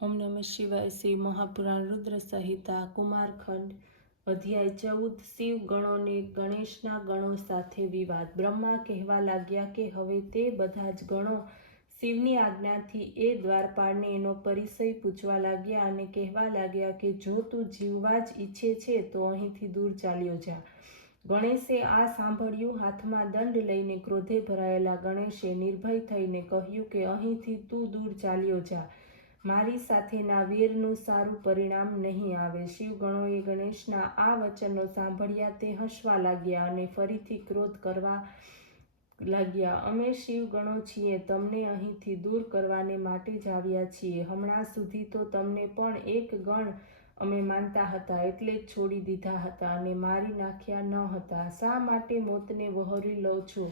ઓમ નમઃ શિવાય। શ્રી મહાપુરાણ રુદ્ર સંહિતા કુમારખંડ અધ્યાય 14। શિવ ગણોને ગણેશના ગણો સાથે વિવાદ। બ્રહ્મા કહેવા લાગ્યા કે હવે તે બધા જ ગણો શિવની આજ્ઞાથી એ દ્વારપાળને એનો પરિચય પૂછવા લાગ્યા અને કહેવા લાગ્યા કે જો તું જીવવા જ ઈચ્છે છે તો અહીંથી દૂર ચાલ્યો જા। ગણેશે આ સાંભળ્યું। હાથમાં દંડ લઈને ક્રોધે ભરાયેલા ગણેશે નિર્ભય થઈને કહ્યું કે અહીંથી તું દૂર ચાલ્યો જા, મારી સાથેના વીરનું સારું પરિણામ નહીં આવે। શિવગણોએ ગણેશના આ વચનો સાંભળ્યા તે હસવા લાગ્યા અને ફરીથી ક્રોધ કરવા લાગ્યા। અમે શિવગણો છીએ, તમને અહીંથી દૂર કરવાને માટે જ આવ્યા છીએ। હમણાં સુધી તો તમને પણ એક ગણ અમે માનતા હતા એટલે જ છોડી દીધા હતા અને મારી નાખ્યા ન હતા। શા માટે મોતને વહોરી લો છો?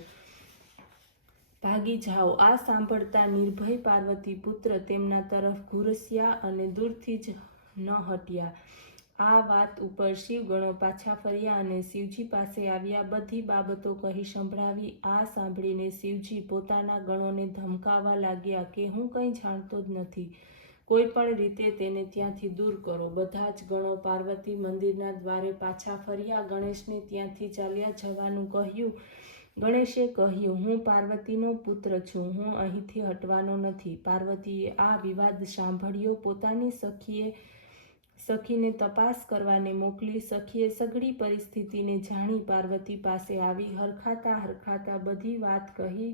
ભાગી જાઓ। આ સાંભળતા નિર્ભય પાર્વતી પુત્ર તેમના તરફ ઘૂરસ્યા અને દૂરથી જ ન હટ્યા। આ વાત ઉપર શિવગણો પાછા ફર્યા અને શિવજી પાસે આવ્યા, બધી બાબતો કહી સંભળાવી। આ સાંભળીને શિવજી પોતાના ગણોને ધમકાવવા લાગ્યા કે હું કંઈ જાણતો જ નથી, કોઈ પણ રીતે તેને ત્યાંથી દૂર કરો। બધા જ ગણો પાર્વતી મંદિરના દ્વારે પાછા ફર્યા। ગણેશને ત્યાંથી ચાલ્યા જવાનું કહ્યું। ગણેશે કહ્યું, હું પાર્વતીનો પુત્ર છું, હું અહીંથી હટવાનો નથી। પાર્વતીએ આ વિવાદ સાંભળ્યો। પોતાની સખીને તપાસ કરવાને મોકલી। સખીએ સઘળી પરિસ્થિતિને જાણી પાર્વતી પાસે આવી હરખાતા બધી વાત કહી।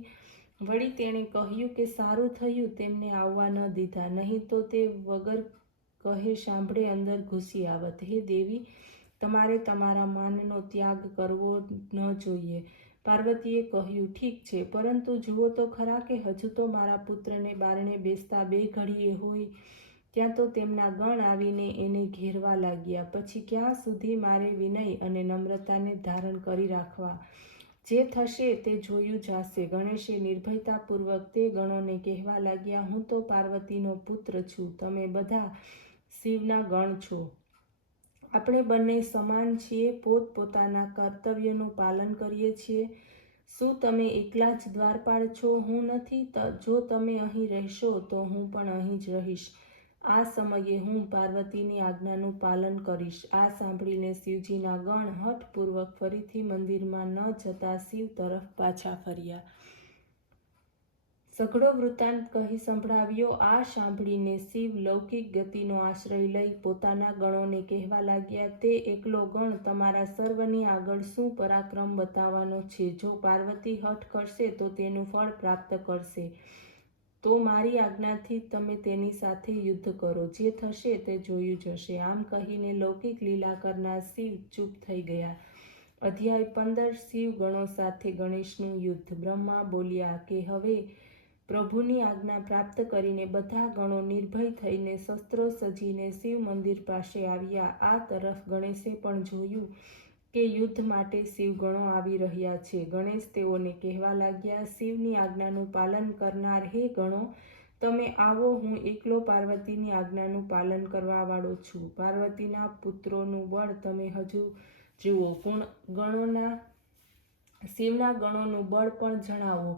વળી તેણે કહ્યું કે સારું થયું તેમને આવવા ન દીધા, નહીં તો તે વગર કહે સાંભળે અંદર ઘૂસી આવત। હે દેવી, તમારે તમારા માનનો ત્યાગ કરવો ન જોઈએ। પાર્વતીએ કહ્યું, ઠીક છે, પરંતુ જુઓ તો ખરા કે હજુ તો મારા પુત્રને બારણે બેસતા બે ઘડીએ હોય ત્યાં તો તેમના ગણ આવીને એને ઘેરવા લાગ્યા। પછી ક્યાં સુધી મારે વિનય અને નમ્રતાને ધારણ કરી રાખવા? જે થશે તે જોયું જાશે। ગણેશે નિર્ભયતાપૂર્વક તે ગણોને કહેવા લાગ્યા, હું તો પાર્વતીનો પુત્ર છું, તમે બધા શિવના ગણ છો। આપણે બંને સમાન છીએ, પોતપોતાના કર્તવ્યનું પાલન કરીએ છીએ। શું તમે એકલા જ દ્વારપાળ છો? હું નથી। જો તમે અહીં રહેશો તો હું પણ અહીં જ રહીશ। આ સમયે હું પાર્વતીની આજ્ઞાનું પાલન કરીશ। આ સાંભળીને શિવજીના ગણ હઠપૂર્વક ફરીથી મંદિરમાં ન જતા શિવ તરફ પાછા ફર્યા। સઘળો વૃત્તાંત કહી સંભળાવ્યો। આ સાંભળીને શિવ લૌકિક ગતિનો આશ્રય લઈ પોતાના ગણોને કહેવા લાગ્યા, તે એકલો ગણ તમારા સર્વની આગળ શું પરાક્રમ બતાવવાનો છે? જો પાર્વતી હઠ કરશે તો તેનું ફળ પ્રાપ્ત કરશે, તો મારી આજ્ઞાથી તમે તેની સાથે યુદ્ધ કરો, જે થશે તે જોયું જશે। આમ કહીને લૌકિક લીલા કરનાર શિવ ચૂપ થઈ ગયા। અધ્યાય 15। શિવ ગણો સાથે ગણેશનું યુદ્ધ। બ્રહ્મા બોલ્યા કે હવે પ્રભુની આજ્ઞા પ્રાપ્ત કરીને બધા ગણો નિર્ભય થઈને શસ્ત્રો સજીને શિવ મંદિર પાસે આવ્યા। આ તરફ ગણેશે પણ જોયું કે યુદ્ધ માટે શિવગણો આવી રહ્યા છે। ગણેશ તેઓને કહેવા લાગ્યા, શિવની આજ્ઞાનું પાલન કરનાર હે ગણો, તમે આવો, હું એકલો પાર્વતીની આજ્ઞાનું પાલન કરવા વાળો છું। પાર્વતીના પુત્રોનું બળ તમે હજુ જુઓ, શિવના ગણોનું બળ પણ જણાવો।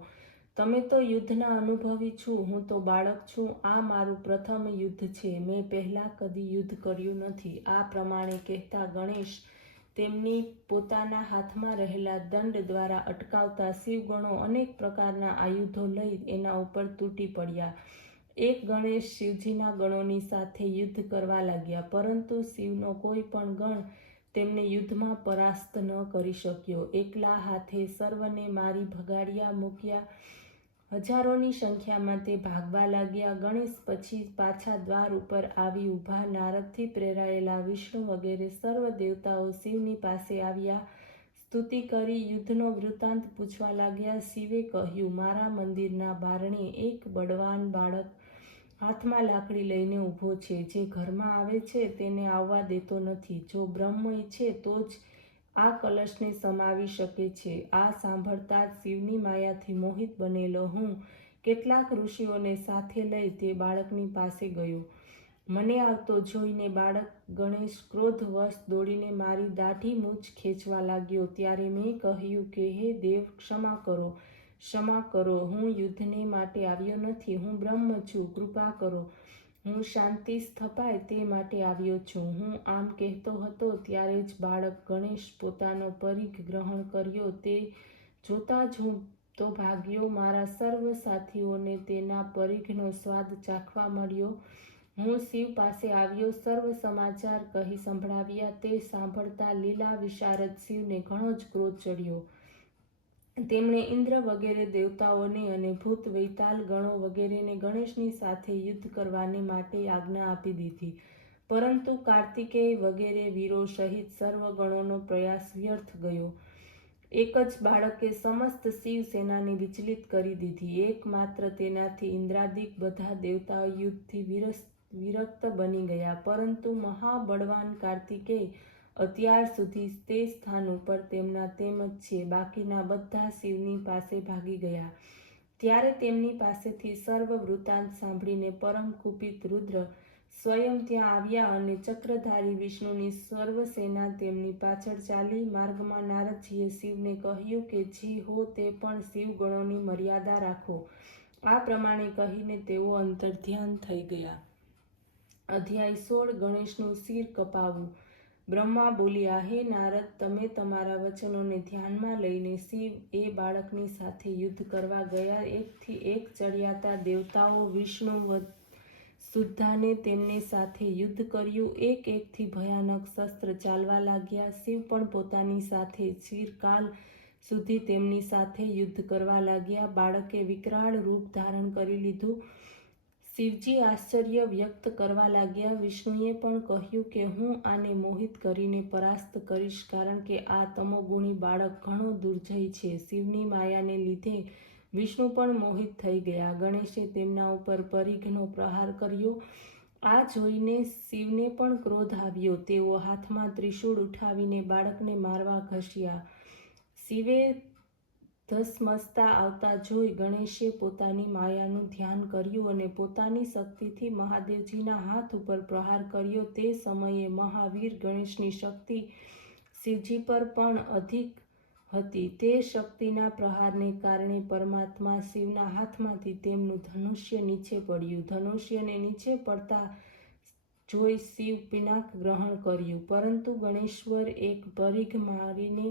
તમે તો યુદ્ધના અનુભવી છો, હું તો બાળક છું। આ મારું પ્રથમ યુદ્ધ છે, મેં પહેલાં કદી યુદ્ધ કર્યું નથી। આ પ્રમાણે કહેતા ગણેશ તેમની પોતાના હાથમાં રહેલા દંડ દ્વારા અટકાવતા શિવગણો અનેક પ્રકારના આયુધો લઈ એના ઉપર તૂટી પડ્યા। એક ગણેશ શિવજીના ગણોની સાથે યુદ્ધ કરવા લાગ્યા, પરંતુ શિવનો કોઈ પણ ગણ તેમને યુદ્ધમાં પરાસ્ત ન કરી શક્યો। એકલા હાથે સર્વને મારી ભગાડ્યા મૂક્યા। હજારોની સંખ્યામાં તે ભાગવા લાગ્યા। ગણેશ પછી પાછા દ્વાર ઉપર આવી ઊભા। નારદથી પ્રેરાયેલા વિષ્ણુ વગેરે સર્વ દેવતાઓ શિવની પાસે આવ્યા, સ્તુતિ કરી યુદ્ધનો વૃત્તાંત પૂછવા લાગ્યા। શિવે કહ્યું, મારા મંદિરના બારણે એક બળવાન બાળક હાથમાં લાકડી લઈને ઊભો છે, જે ઘરમાં આવે છે તેને આવવા દેતો નથી। જો બ્રહ્મ ઈચ્છે તો જ આ કલશને સમાવી શકે છે। આ સાંભળતા જ શિવની માયાથી મોહિત બનેલો હું કેટલાક ઋષિઓને સાથે લઈ તે બાળકની પાસે ગયો। મને આવતો જોઈને બાળક ગણેશ ક્રોધવશ દોડીને મારી દાઢી મૂછ ખેંચવા લાગ્યો। ત્યારે મેં કહ્યું કે હે દેવ, ક્ષમા કરો, હું યુદ્ધને માટે આવ્યો નથી, હું બ્રહ્મ છું, કૃપા કરો। હું શાંતિ સ્થપાય તે માટે આવ્યો છું. હું આમ કહેતો હતો ત્યારે જ બાળક ગણેશ પોતાનો પરીઘ ગ્રહણ કર્યો. તે જોતાં જ હું તો ભાગ્યો. મારા સર્વ સાથીઓને તેના પરીઘનો સ્વાદ ચાખવા મળ્યો. હું શિવ પાસે આવ્યો, સર્વ સમાચાર કહી સંભળાવ્યા. તે સાંભળતા લીલા વિશારદ શિવને ઘણો જ ક્રોધ ચડ્યો. તેમણે ઇન્દ્ર વગેરે દેવતાઓને અને ભૂત વૈતાલ ગણો વગેરેને ગણેશની સાથે યુદ્ધ કરવાને માટે આજ્ઞા આપી દીધી. પરંતુ કાર્તિકેય વગેરે વીરો સહિત સર્વ ગણોનો પ્રયાસ વ્યર્થ ગયો. એક જ બાળકે સમસ્ત શિવ સેનાને વિચલિત કરી દીધી. એકમાત્ર તેનાથી ઇન્દ્રાદિક બધા દેવતાઓ યુદ્ધથી વિરક્ત બની ગયા. પરંતુ મહાબળવાન કાર્તિકેય અત્યાર સુધી તે સ્થાન ઉપર તેમના તેમ જ છે. બાકીના બધા શિવની પાસે ભાગી ગયા. ત્યારે તેમની પાસેથી સર્વ વૃત્તાંત સાંભળીને પરમ કુપિત રુદ્ર સ્વયં ત્યાં આવ્યા અને ચક્રધારી વિષ્ણુની સર્વ સેના તેમની પાછળ ચાલી. માર્ગમાં નારદજીએ શિવને કહ્યું કે જે હો તે પણ શિવગણોની મર્યાદા રાખો. આ પ્રમાણે કહીને તેઓ અંતર્ધ્યાન થઈ ગયા. અધ્યાય 16 ગણેશનું શિર કપાવવું. બ્રહ્મા બોલ્યા, હે નારદ, તમે તમારા વચનોને ધ્યાનમાં લઈને શિવ એ બાળકની સાથે યુદ્ધ કરવા ગયા. એકથી એક ચડિયાતા દેવતાઓ વિષ્ણુ શુદ્ધાને તેમની સાથે યુદ્ધ કર્યું. એક એકથી ભયાનક શસ્ત્ર ચાલવા લાગ્યા. શિવ પણ પોતાની સાથે ચિરકાલ સુધી તેમની સાથે યુદ્ધ કરવા લાગ્યા. બાળકે વિકરાળ રૂપ ધારણ કરી લીધું. શિવજી આશ્ચર્ય વ્યક્ત કરવા લાગ્યા. વિષ્ણુએ પણ કહ્યું કે હું આને મોહિત કરીને પરાસ્ત કરીશ, કારણ કે આ તમોગુણી બાળક ઘણો દુર્જય છે. શિવની માયાને લીધે વિષ્ણુ પણ મોહિત થઈ ગયા. ગણેશે તેમના ઉપર પરીઘનો પ્રહાર કર્યો. આ જોઈને શિવને પણ ક્રોધ આવ્યો. તેઓ હાથમાં ત્રિશૂળ ઉઠાવીને બાળકને મારવા ઘસ્યા. શિવે ધસમસતા આવતા જોઈ ગણેશે પોતાની માયાનું ધ્યાન કર્યું અને પોતાની શક્તિથી મહાદેવજીના હાથ ઉપર પ્રહાર કર્યો. તે સમયે મહાવીર ગણેશની શક્તિ શિવજી પર પણ અધિક હતી. તે શક્તિના પ્રહારને કારણે પરમાત્મા શિવના હાથમાંથી તેમનું ધનુષ્ય નીચે પડ્યું. ધનુષ્યને નીચે પડતા જોઈ શિવ પિનાક ગ્રહણ કર્યું. પરંતુ ગણેશ્વર એક પરીઘ મારીને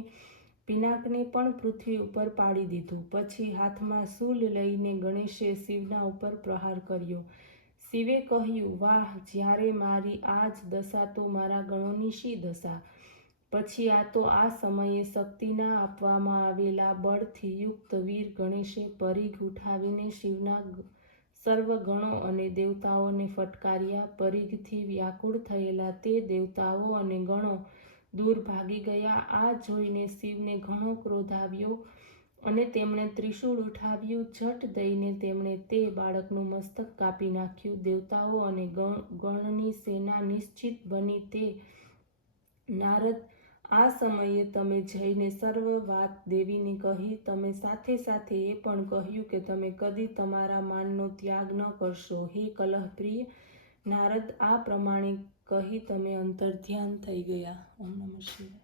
પિનાકને પણ પૃથ્વી ઉપર પાડી દીધું. પછી હાથમાં શૂલ લઈને ગણેશે શિવના ઉપર પ્રહાર કર્યો. શિવે કહ્યું, વાહ, જ્યારે મારી આ જ દશા તો મારા ગણોની શી દશા? પછી આ સમયે શક્તિના આપવામાં આવેલા બળથી યુક્ત વીર ગણેશે પરીઘ ઉઠાવીને શિવના સર્વ ગણો અને દેવતાઓને ફટકાર્યા. પરીઘથી વ્યાકુળ થયેલા તે દેવતાઓ અને ગણો દૂર ભાગી ગયા. આ જોઈને શિવને ઘણો ક્રોધ આવ્યો અને તેમણે ત્રિશૂળ ઉઠાવ્યું. ઝટ દઈને તેમણે તે બાળકનું મસ્તક કાપી નાખ્યું. દેવતાઓ અને ગણની સેના નિશ્ચિત બની. તે નારદ, આ સમયે તમે જઈને સર્વ વાત દેવીને કહી. તમે સાથે સાથે એ પણ કહ્યું કે તમે કદી તમારા માનનો ત્યાગ ન કરશો. હે કલહપ્રિય નારદ, આ પ્રમાણે કહી તમે અંતર્ધ્યાન થઈ ગયા. ઓમ નમઃ શિવાય.